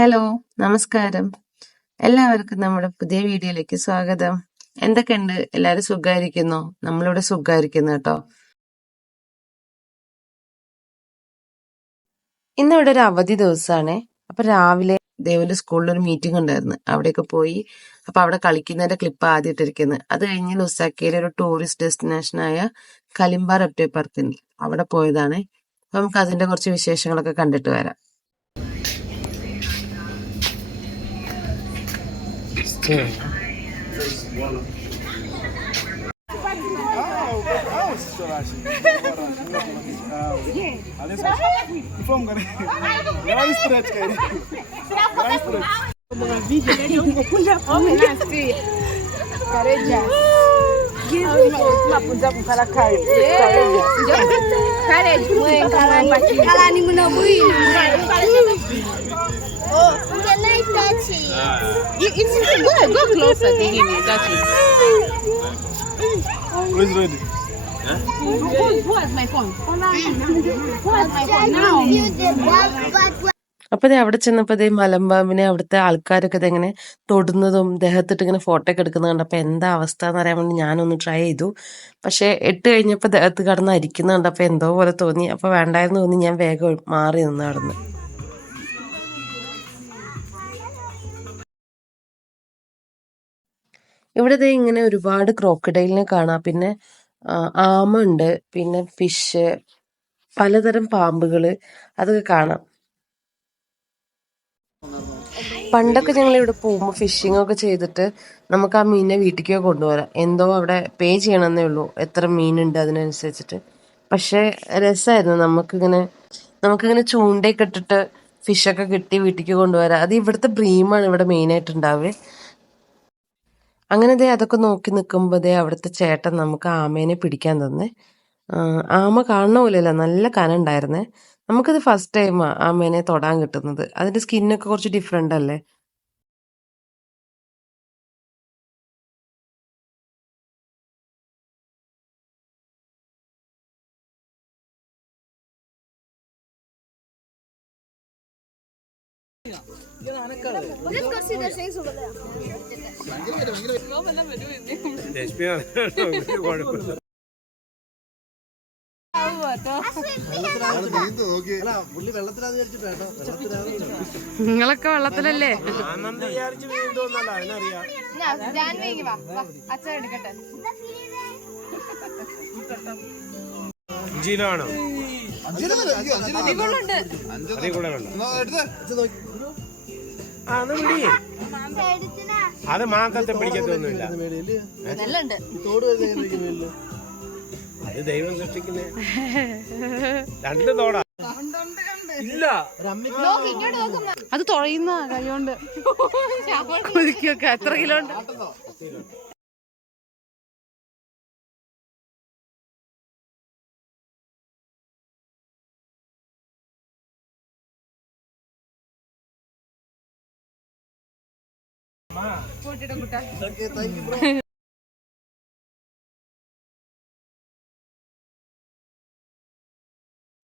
Hello, നമസ്കാരം. എല്ലാവർക്കും നമ്മുടെ പുതിയ വീഡിയോയിലേക്ക് സ്വാഗതം. എന്തൊക്കെയുണ്ട്? എല്ലാവരും സുഖമായിരിക്കുന്നോ? നമ്മളിവിടെ സുഖമായിരിക്കുന്നു കേട്ടോ. ഇന്നിവിടെ ഒരു അവധി ദിവസമാണേ. അപ്പൊ രാവിലെ ദേവന്റെ സ്കൂളിൽ ഒരു മീറ്റിംഗ് ഉണ്ടായിരുന്നു. അവിടെയൊക്കെ പോയി. അപ്പൊ അവിടെ കളിക്കുന്നതിന്റെ ക്ലിപ്പ് ആദ്യം ഇട്ടിരിക്കുന്നത്. അത് കഴിഞ്ഞ് ലുസാക്കയിലെ ഒരു ടൂറിസ്റ്റ് ഡെസ്റ്റിനേഷനായ കലിംബ റെപ്റ്റൈൽ പാർക്കിൽ അവിടെ പോയതാണ്. അപ്പൊ നമുക്ക് അതിന്റെ കുറച്ച് വിശേഷങ്ങളൊക്കെ കണ്ടിട്ട് വരാം. Go closer to him and touch it. Who is ready? Who has my phone? Who has my phone now? അപ്പൊ അവിടെ ചെന്നപ്പോ മലമ്പാമ്പിനെ അവിടുത്തെ ആൾക്കാരൊക്കെ ഇതെങ്ങനെ തൊടുന്നതും ദേഹത്തിട്ട് ഇങ്ങനെ ഫോട്ടോ ഒക്കെ എടുക്കുന്നത് കണ്ടപ്പോ എന്താ അവസ്ഥ എന്ന് അറിയാൻ വേണ്ടി ഞാനൊന്ന് ട്രൈ ചെയ്തു. പക്ഷെ ഇട്ട് കഴിഞ്ഞപ്പോ ദേഹത്ത് കടന്ന് അരിക്കുന്ന കണ്ടപ്പോ എന്തോ പോലെ തോന്നി. അപ്പൊ വേണ്ടായിരുന്നു തോന്നി ഞാൻ വേഗം മാറി നിന്ന് നടന്ന്. ഇവിടെ ഇങ്ങനെ ഒരുപാട് ക്രോക്കഡൈലിനെ കാണാം. പിന്നെ ആമ ഉണ്ട്, പിന്നെ ഫിഷ്, പലതരം പാമ്പുകള് അതൊക്കെ കാണാം. പണ്ടൊക്കെ ഞങ്ങൾ ഇവിടെ പോകുമ്പോൾ ഫിഷിംഗ് ഒക്കെ ചെയ്തിട്ട് നമുക്ക് ആ മീനിനെ വീട്ടിലേക്ക് കൊണ്ടുപോരാം. എന്തോ അവിടെ പേ ചെയ്യണമെന്നേ ഉള്ളൂ, എത്ര മീനുണ്ട് അതിനനുസരിച്ചിട്ട്. പക്ഷെ രസമായിരുന്നു. നമുക്കിങ്ങനെ ചൂണ്ടയൊക്കെ ഇട്ടിട്ട് ഫിഷൊക്കെ കിട്ടി വീട്ടിലേക്ക് കൊണ്ടുവരാം. അത് ഇവിടുത്തെ ബ്രീമാണ് ഇവിടെ മെയിനായിട്ട് ഉണ്ടാവുക. അങ്ങനെ അതൊക്കെ നോക്കി നിൽക്കുമ്പോൾ അവിടുത്തെ ചേട്ടൻ നമുക്ക് ആമേനെ പിടിക്കാൻ തന്നെ. ആമ കാണുന്ന പോലെയല്ല, നല്ല കനം ഉണ്ടായിരുന്നേ. നമുക്കിത് ഫസ്റ്റ് ടൈമാ ആമേനെ തൊടാൻ കിട്ടുന്നത്. അതിന്റെ സ്കിന്നൊക്കെ കുറച്ച് ഡിഫറെന്റ് അല്ലേ. Let's go see the things over there. നിങ്ങളൊക്കെ വെള്ളത്തിലല്ലേ? അഞ്ചിലാണോ? അത് മാന്തത്തെ പിടിക്കത്തൊന്നുമില്ല. അത് ദൈവം സൃഷ്ടിക്കുന്നേ. രണ്ട് തോടാ ഇല്ല. അത് തുഴയുന്ന കൈകൊണ്ട് കുതിക്കൊക്കെ എത്ര കിലോ ഉണ്ട്?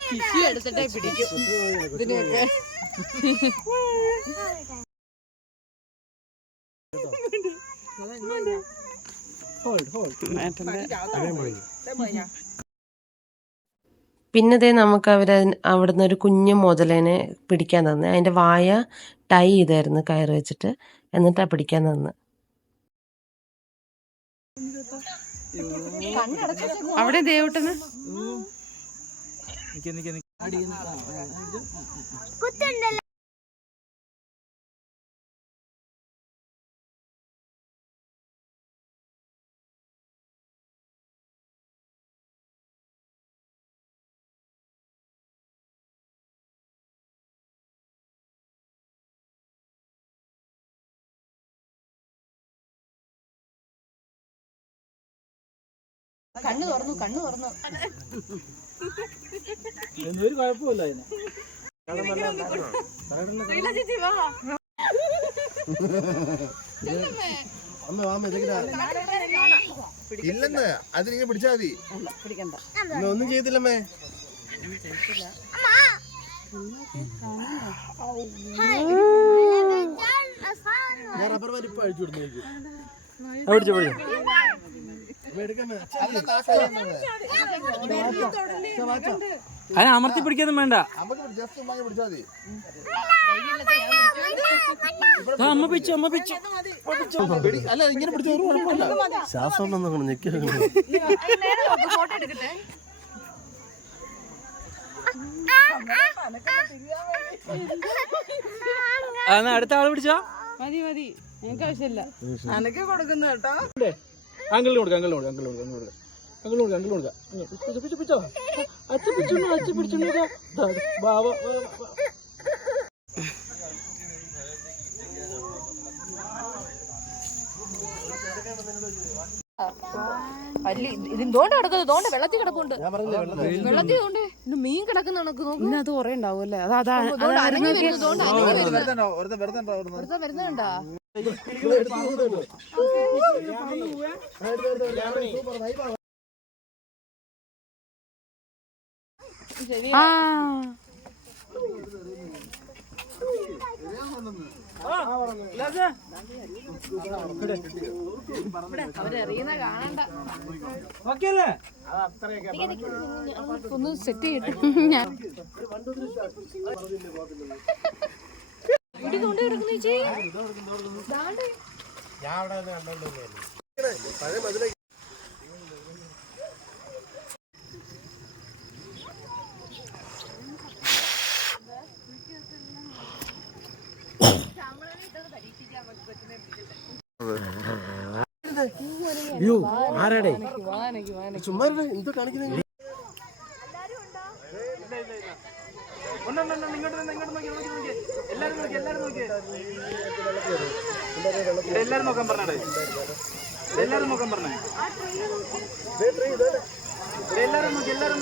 ഫിഷ് എടുത്തിട്ടേ പിടിക്കും ഇതിനെയൊക്കെ. പിന്നെ നമുക്ക് അവിടുന്ന് ഒരു കുഞ്ഞു മുതലേനെ പിടിക്കാൻ തന്നെ. അതിന്റെ വായ ടൈ ചെയ്തായിരുന്നു കയറ് വെച്ചിട്ട്. എന്നിട്ടാ പിടിക്കാൻ തന്നെ. അവിടെ ദേവട്ടന് കണ്ണു തുറന്നു. ഒരു കുഴപ്പമില്ല. ഇല്ലെന്ന് അതിനെ പിടിച്ചാ മതി. ഒന്നും ചെയ്തില്ലമ്മേ. അതിനെ അമർത്തി പിടിക്കൊന്നും വേണ്ട. അമ്മ പിച്ചു അല്ല ഇങ്ങനെ പിടിച്ച ഒരു കുഴപ്പമില്ല. ശ്വാസം ഞെക്കി ഫോട്ടോ എടുക്കട്ടെ. അടുത്ത ആള് പിടിച്ചോ. മതി എനിക്ക് ആവശ്യമില്ല. അങ്കിളിന് കൊടുക്കാം. ഇതോണ്ട് കിടക്കുന്നത് തോണ്ട് വെള്ളത്തിൽ കിടപ്പുണ്ട്. വെള്ളത്തിൽ തോണ്ട് മീൻ കിടക്കുന്ന കണക്ക് നോക്കും. അത് കുറെ ഉണ്ടാവും അല്ലേ? വരുന്നുണ്ടാ. അവരറിയുന്ന കാണണ്ട. ഒന്ന് സെറ്റ് ചെയ്തിട്ട് ഞാൻ കൊണ്ട് കിടക്കുന്ന ചേച്ചി. ആരാടേ ചുമ്മാ എന്തോ കാണിക്കുന്നത്. എല്ലാരും നോക്കാൻ പറഞ്ഞേ. എല്ലാരും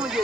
നോക്കി.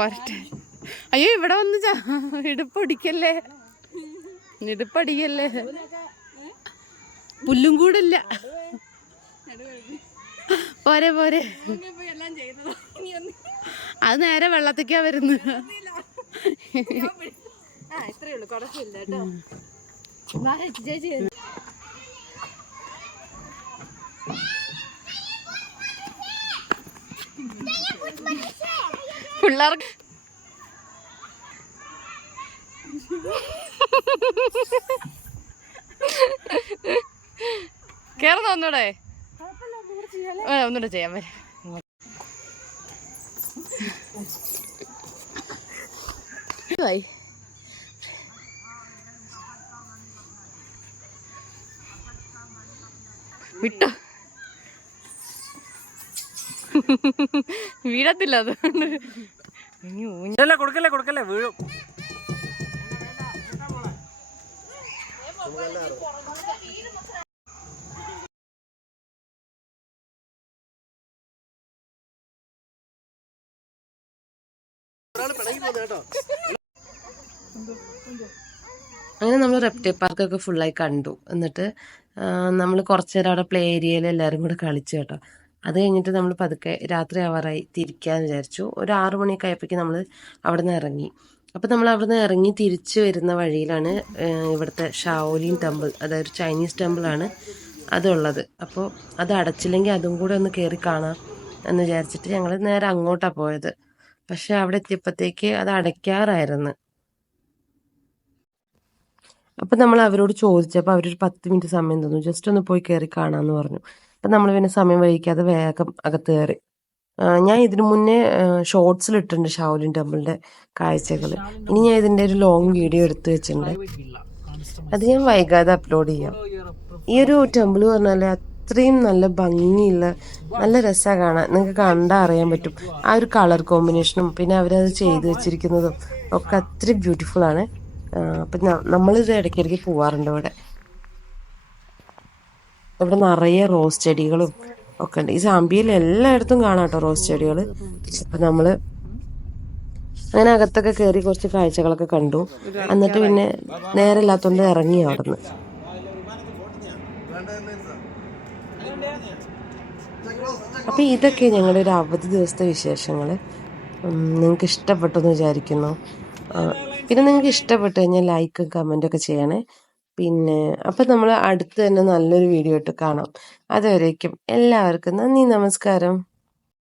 വരട്ടെ. അയ്യോ ഇവിടെ വന്ന് ഇടുപ്പടിക്കല്ലേ. പുല്ലും കൂടില്ല. പോരെ അത് നേരെ വെള്ളത്തേക്കാ വരുന്നു. ഇത്രയേ ഉള്ളൂ, കുഴപ്പമില്ല കേട്ടോ. ചേച്ചി പിള്ളേർക്ക് കേറുന്ന ഒന്നൂടെ ചെയ്യാൻ പറ്റും. വിട്ടോ വീഴത്തില്ല അതുകൊണ്ട് അല്ല കൊടുക്കല്ലേ വീഴും. അങ്ങനെ നമ്മൾ റെപ്റ്റൈൽ പാർക്കൊക്കെ ഫുള്ളായി കണ്ടു. എന്നിട്ട് നമ്മൾ കുറച്ച് നേരം അവിടെ പ്ലേ ഏരിയയിൽ എല്ലാവരും കൂടെ കളിച്ചു കേട്ടോ. അത് കഴിഞ്ഞിട്ട് നമ്മൾ പതുക്കെ രാത്രി ആവാറായി തിരിക്കാന്ന് വിചാരിച്ചു. ഒരു 6 മണിയൊക്കെ ആയപ്പോഴേക്കും നമ്മൾ അവിടെ നിന്ന് ഇറങ്ങി. അപ്പോൾ നമ്മൾ അവിടെ നിന്ന് ഇറങ്ങി തിരിച്ചു വരുന്ന വഴിയിലാണ് ഇവിടുത്തെ ഷാവോലിൻ ടെമ്പിൾ, അതായത് ചൈനീസ് ടെമ്പിളാണ് അതുള്ളത്. അപ്പോൾ അത് അടച്ചില്ലെങ്കിൽ അതും കൂടെ ഒന്ന് കയറി കാണാം എന്ന് വിചാരിച്ചിട്ട് ഞങ്ങൾ നേരെ അങ്ങോട്ടാണ് പോയത്. പക്ഷെ അവിടെ എത്തിയപ്പോഴത്തേക്ക് അത് അടയ്ക്കാറായിരുന്നു. അപ്പം നമ്മൾ അവരോട് ചോദിച്ചപ്പോൾ അവരൊരു 10 മിനിറ്റ് സമയം തന്നു, ജസ്റ്റ് ഒന്ന് പോയി കയറി കാണാമെന്ന് പറഞ്ഞു. അപ്പം നമ്മൾ പിന്നെ സമയം വൈകിക്കാതെ വേഗം അകത്ത് കയറി. ഞാൻ ഇതിനു മുന്നേ ഷോർട്സിലിട്ടുണ്ട് ഷാവോലിൻ ടെമ്പിളിൻ്റെ കാഴ്ചകൾ. ഇനി ഞാൻ ഇതിൻ്റെ ഒരു ലോങ് വീഡിയോ എടുത്ത് വെച്ചിട്ടുണ്ട്, അത് ഞാൻ വൈകാതെ അപ്ലോഡ് ചെയ്യാം. ഈ ഒരു ടെമ്പിൾ പറഞ്ഞാൽ അത്രയും നല്ല ഭംഗിയുള്ള, നല്ല രസമാണ് കാണാൻ. നിങ്ങൾക്ക് കണ്ടാൽ അറിയാൻ പറ്റും ആ ഒരു കളർ കോമ്പിനേഷനും പിന്നെ അവരത് ചെയ്ത് വെച്ചിരിക്കുന്നതും ഒക്കെ അത്രയും ബ്യൂട്ടിഫുൾ ആണ്. അപ്പം നമ്മളിത് ഇടയ്ക്കിടയ്ക്ക് പോവാറുണ്ട്. ഇവിടെ നിറയെ റോസ് ചെടികളും ഒക്കെ ഉണ്ട്. ഈ സാമ്പിയിൽ എല്ലായിടത്തും കാണാം കേട്ടോ റോസ് ചെടികൾ. അപ്പം നമ്മൾ അങ്ങനെ അകത്തൊക്കെ കയറി കുറച്ച് കാഴ്ചകളൊക്കെ കണ്ടു. എന്നിട്ട് പിന്നെ നേരമില്ലാത്തതുകൊണ്ട് ഇറങ്ങി അവിടെ നിന്ന്. അപ്പം ഇതൊക്കെ ഞങ്ങളുടെ ഒരു അവധി ദിവസത്തെ വിശേഷങ്ങൾ. നിങ്ങൾക്ക് ഇഷ്ടപ്പെട്ടെന്ന് വിചാരിക്കുന്നു. പിന്നെ നിങ്ങൾക്ക് ഇഷ്ടപ്പെട്ട് കഴിഞ്ഞാൽ ലൈക്കും കമൻറ്റൊക്കെ ചെയ്യണേ. പിന്നെ അപ്പം നമ്മൾ അടുത്ത് തന്നെ നല്ലൊരു വീഡിയോ ഇട്ട് കാണാം. അതുവരേക്കും എല്ലാവർക്കും നന്ദി, നമസ്കാരം.